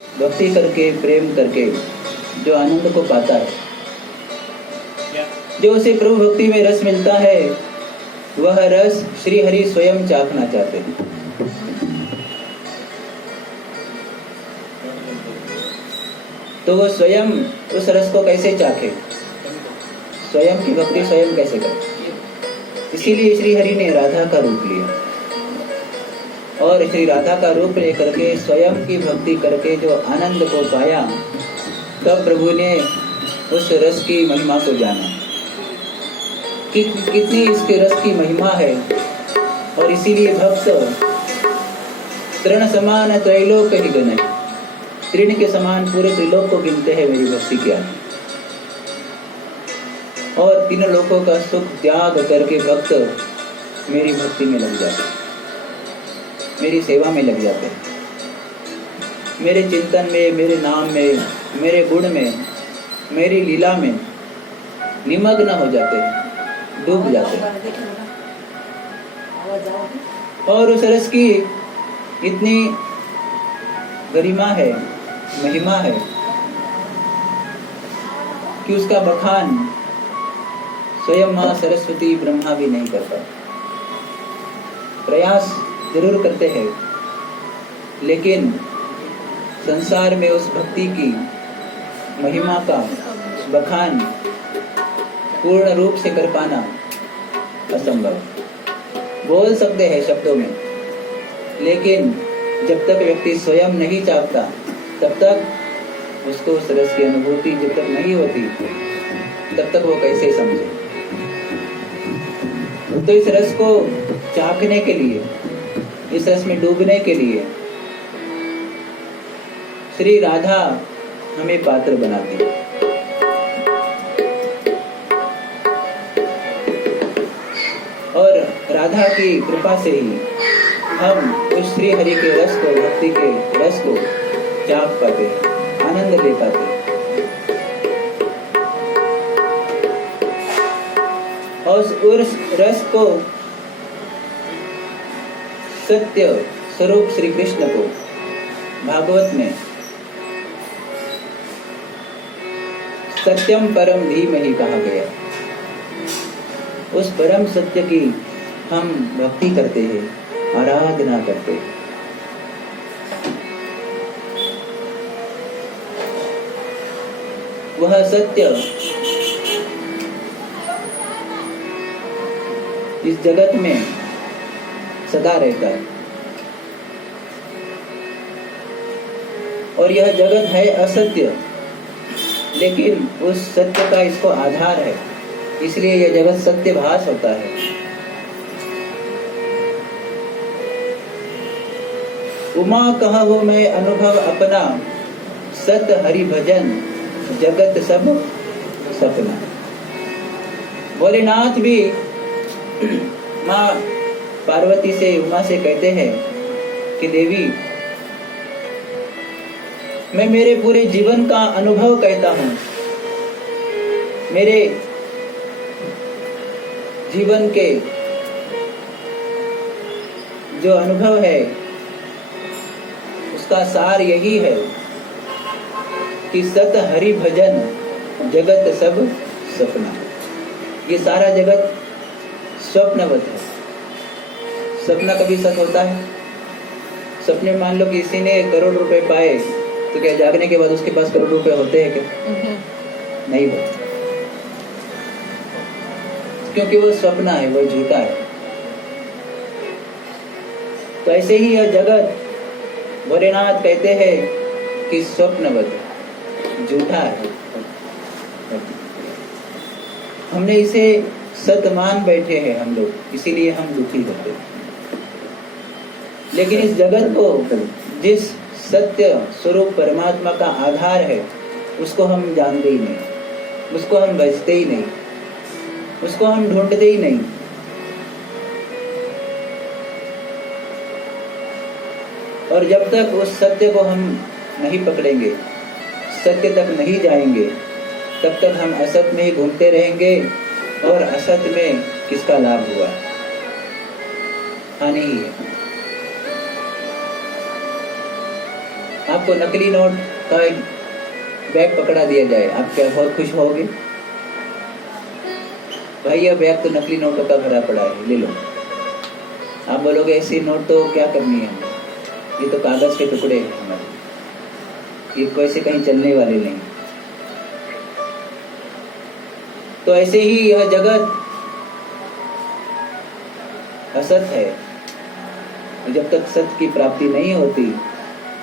भक्ति करके, प्रेम करके जो आनंद को पाता है, जो उसे प्रभु भक्ति में रस मिलता है, वह रस श्री हरि स्वयं चाखना चाहते हैं। तो वो स्वयं उस रस को कैसे चाखे, स्वयं की भक्ति स्वयं कैसे करे? इसीलिए श्री हरि ने राधा का रूप लिया और श्री राधा का रूप लेकर के स्वयं की भक्ति करके जो आनंद को पाया, तब प्रभु ने उस रस की महिमा को जाना कि कितनी इसके रस की महिमा है। और इसीलिए भक्त तृण समान त्रैलोक ही गण, तृण के समान पूरे त्रिलोक को गिनते हैं मेरी भक्ति के आगे। और तीन लोकों का सुख त्याग करके भक्त मेरी भक्ति में लग जाते, मेरी सेवा में लग जाते, मेरे चिंतन में, मेरे नाम में, मेरे गुण में, मेरी लीला में निमग्न हो जाते हैं, डूब जाते हैं। और उस रस की इतनी गरिमा है, महिमा है कि उसका बखान स्वयं माँ सरस्वती ब्रह्मा भी नहीं करता। प्रयास जरूर करते हैं, लेकिन संसार में उस भक्ति की महिमा का बखान पूर्ण रूप से कर पाना असंभव। बोल सकते हैं शब्दों में, लेकिन जब तक व्यक्ति स्वयं नहीं चाहता, तब तक उसको उस रस की अनुभूति जब तक नहीं होती, तब तक वो कैसे समझे। तो इस रस को चाखने के लिए, इस रस में डूबने के लिए श्री राधा हमें पात्र बनाती है। और राधा की कृपा से ही हम उस श्री हरि के रस को, भक्ति के रस को चाख पाते, आनंद ले पाते। और उस रस को, सत्य स्वरूप श्री कृष्ण को भागवत में सत्यम परम धीमहि कहा गया। उस परम सत्य की हम भक्ति करते हैं, आराधना करते हैं। वह सत्य इस जगत में सदा रहता है, और यह जगत है असत्य, लेकिन उस सत्य का इसको आधार है, इसलिए यह जगत सत्यभास होता है। उमा कहूँ मैं अनुभव अपना, सत हरि भजन जगत सब सपना। भोलेनाथ भी माँ पार्वती से, उमा से कहते हैं कि देवी, मैं मेरे पूरे जीवन का अनुभव कहता हूँ, मेरे जीवन के जो अनुभव है उसका सार यही है कि सत हरि भजन जगत सब सपना। ये सारा जगत स्वप्नवत है। सपना कभी सच होता है? सपने में मान लो कि किसी ने करोड़ रुपए पाए, तो क्या जागने के बाद उसके पास करोड़ रुपए होते हैं क्या? नहीं होते, क्योंकि वो सपना है, वो झूठा है। तो ऐसे ही यह जगत, भोलेनाथ कहते हैं कि स्वप्नवत, झूठा है। हमने इसे सत्य मान बैठे हैं हम लोग, इसीलिए हम दुखी होते हैं। लेकिन इस जगत को, जिस सत्य स्वरूप परमात्मा का आधार है, उसको हम जानते ही नहीं, उसको हम बचते ही नहीं, उसको हम ढूंढते ही नहीं। और जब तक उस सत्य को हम नहीं पकड़ेंगे, सत्य तक नहीं जाएंगे, तब तक हम असत में ही घूमते रहेंगे। और असत में किसका लाभ हुआ? हानि ही है। आप आपको नकली नोट का एक बैग पकड़ा दिया जाए, आप क्या बहुत खुश होगे? भाई यह बैग तो नकली नोटों का भरा पड़ा है, ले लो। आप बोलोगे ऐसी नोट तो क्या करनी है, ये तो कागज के टुकड़े हैं हमारे, ये कैसे कहीं चलने वाले नहीं। तो ऐसे ही यह जगत असत है। जब तक सत्य की प्राप्ति नहीं होती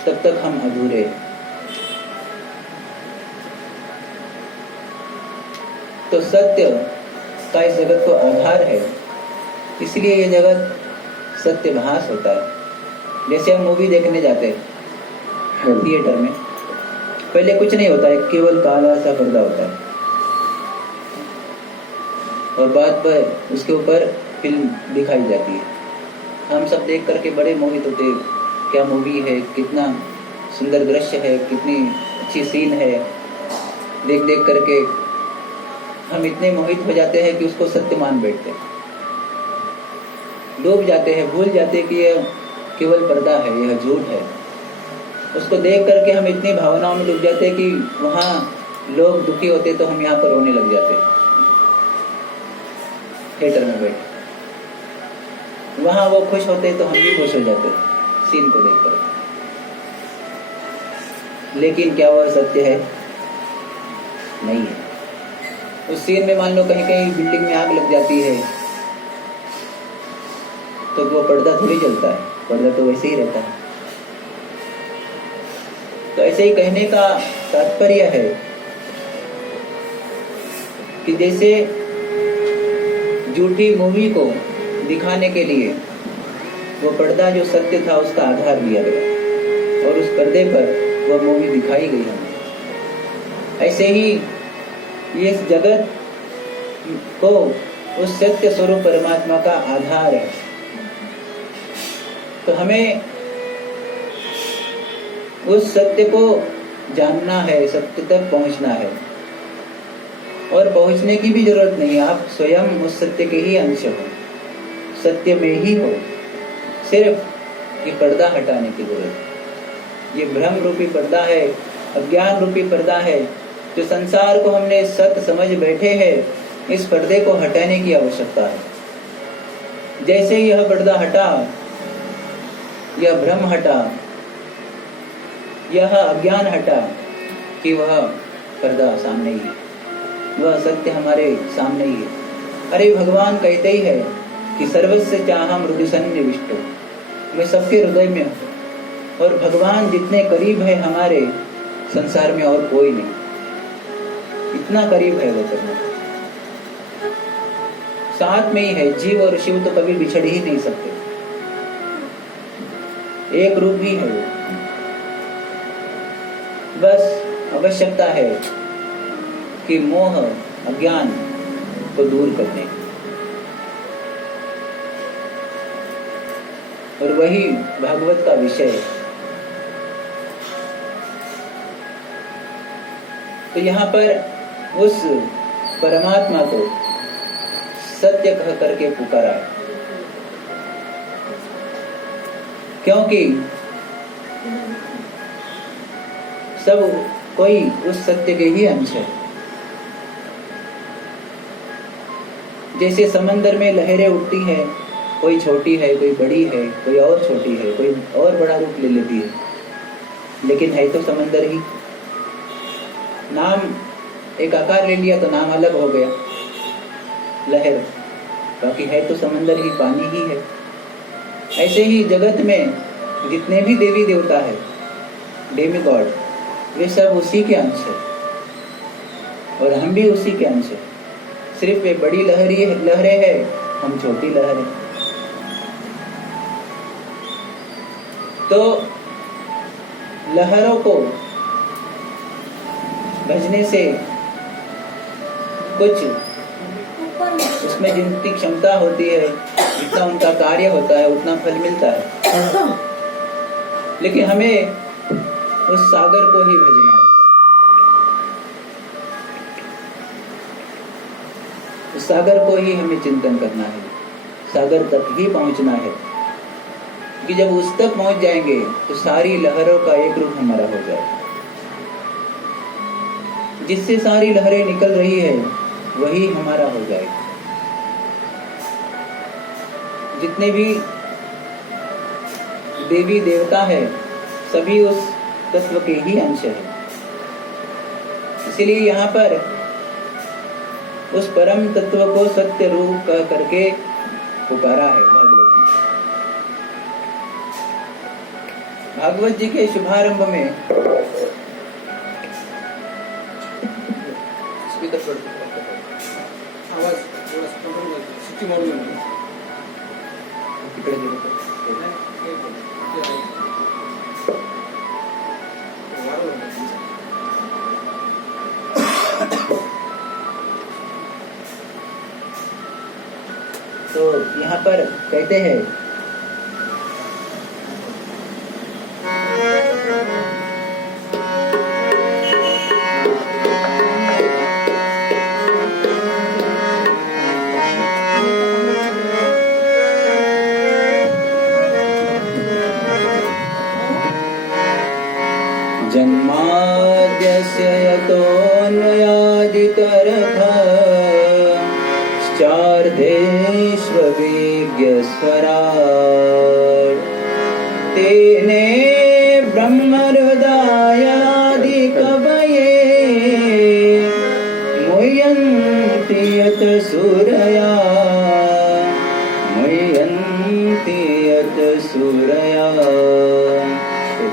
तब तक हम अधूरे। तो सत्य का इस जगत को आधार है, इसलिए ये जगत सत्यभास होता है। जैसे हम मूवी देखने जाते हैं थिएटर में, पहले कुछ नहीं होता है, केवल काला सा पर्दा होता है और बाद पर उसके ऊपर फिल्म दिखाई जाती है। हम सब देख करके बड़े मोहित होते हैं, क्या मूवी है, कितना सुंदर दृश्य है, कितनी अच्छी सीन है। देख देख करके हम इतने मोहित हो जाते हैं कि उसको सत्य मान बैठते हैं, डूब जाते हैं, भूल जाते हैं कि यह केवल पर्दा है, यह झूठ है। उसको देख करके हम इतनी भावनाओं में डूब जाते हैं कि वहाँ लोग दुखी होते तो हम यहाँ पर रोने लग जाते हैं थिएटर में बैठे। वहाँ वो खुश होते तो हम भी खुश हो जाते सीन को देखकर। लेकिन क्या वह सत्य है? नहीं है। उस सीन में मान लो कहीं कहीं बिल्डिंग में आग लग जाती है तो वो पर्दा थोड़ी जलता है, पर्दा तो वैसे ही रहता है। तो ऐसे ही कहने का तात्पर्य है कि जैसे झूठी मूवी को दिखाने के लिए वो पर्दा जो सत्य था उसका आधार दिया गया और उस पर्दे पर वह मूवी दिखाई गई हमें। ऐसे ही ये जगत को उस सत्य स्वरूप परमात्मा का आधार है। तो हमें उस सत्य को जानना है, सत्य तक पहुंचना है। और पहुंचने की भी जरूरत नहीं है, आप स्वयं उस सत्य के ही अंश हो, सत्य में ही हो। सिर्फ ये पर्दा हटाने की जरूरत है। ये भ्रम रूपी पर्दा है, अज्ञान रूपी पर्दा है, जो संसार को हमने सत्य समझ बैठे हैं। इस पर्दे को हटाने की आवश्यकता है। जैसे ही यह पर्दा हटा, यह भ्रम हटा, यह अज्ञान हटा कि वह पर्दा सामने ही है, वह सत्य हमारे सामने ही है। अरे भगवान कहते ही है कि सर्वस्य चाहम हृदय सन्निविष्टो, मैं सबके हृदय में हूँ। और भगवान जितने करीब है हमारे संसार में और कोई नहीं, इतना करीब है वो परमात्मा, साथ में ही है। जीव और शिव तो कभी बिछड़ ही नहीं सकते, एक रूप ही है वो। बस आवश्यकता है कि मोह अज्ञान को दूर करने, और वही भागवत का विषय है। तो यहाँ पर उस परमात्मा को सत्य कह करके पुकारा है, क्योंकि सब कोई उस सत्य के ही अंश है। जैसे समंदर में लहरें उठती है, कोई छोटी है, कोई बड़ी है, कोई और छोटी है, कोई और बड़ा रूप ले लेती है, लेकिन है तो समंदर ही। नाम एक आकार ले लिया तो नाम अलग हो गया लहर, बाकी है तो समंदर ही, पानी ही है। ऐसे ही जगत में जितने भी देवी देवता है, डेमीगॉड, वे सब उसी के अंश है और हम भी उसी के अंश है। सिर्फ वे बड़ी लहरें हैं, हम छोटी लहरें। तो लहरों को भजने से कुछ उसमें जितनी क्षमता होती है, जितना उनका कार्य होता है, उतना फल मिलता है। लेकिन हमें उस सागर को ही भजना है, उस सागर को ही हमें चिंतन करना है, सागर तक ही पहुंचना है। कि जब उस तक पहुंच जाएंगे तो सारी लहरों का एक रूप हमारा हो जाएगा। जिससे सारी लहरें निकल रही है वही हमारा हो जाएगा। जितने भी देवी देवता है सभी उस तत्व के ही अंश है। इसीलिए यहाँ पर उस परम तत्व को सत्य रूप कह करके पुकारा है भागवत जी के शुभारंभ में। तो यहाँ पर कहते हैं जन्माद्यस्य यतोऽन्वयादितरथश्चार्थेष्वभिज्ञस्वराट् तेने ब्रह्महृदायादिकवये मुह्यन्ति यत सूरया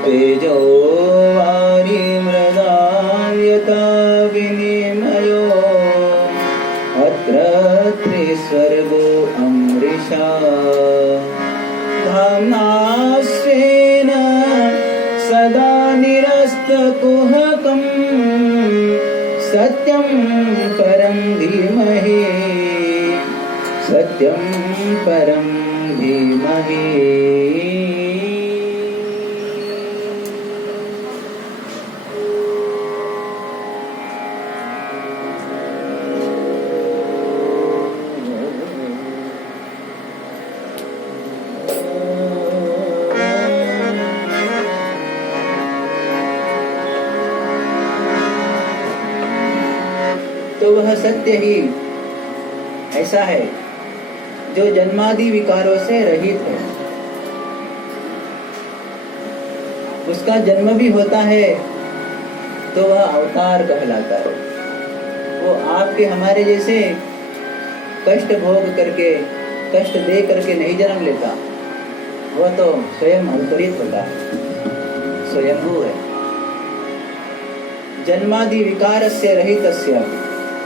तेजो वारिमृदां यथा विनिमयो अत्र त्रिस्वर्गो अमृषा धाम्ना स्वेन सदा निरस्तकुहकं सत्यं परं धीमहि सत्यं परं धीमहि। तो वह सत्य ही ऐसा है जो जन्मादि विकारों से रहित है। उसका जन्म भी होता है तो वह अवतार कहलाता है। वो आपके हमारे जैसे कष्ट भोग करके कष्ट दे करके नहीं जन्म लेता, वह तो स्वयं अवतरित होता है, स्वयंभू है। जन्मादि विकारस्य रहितस्य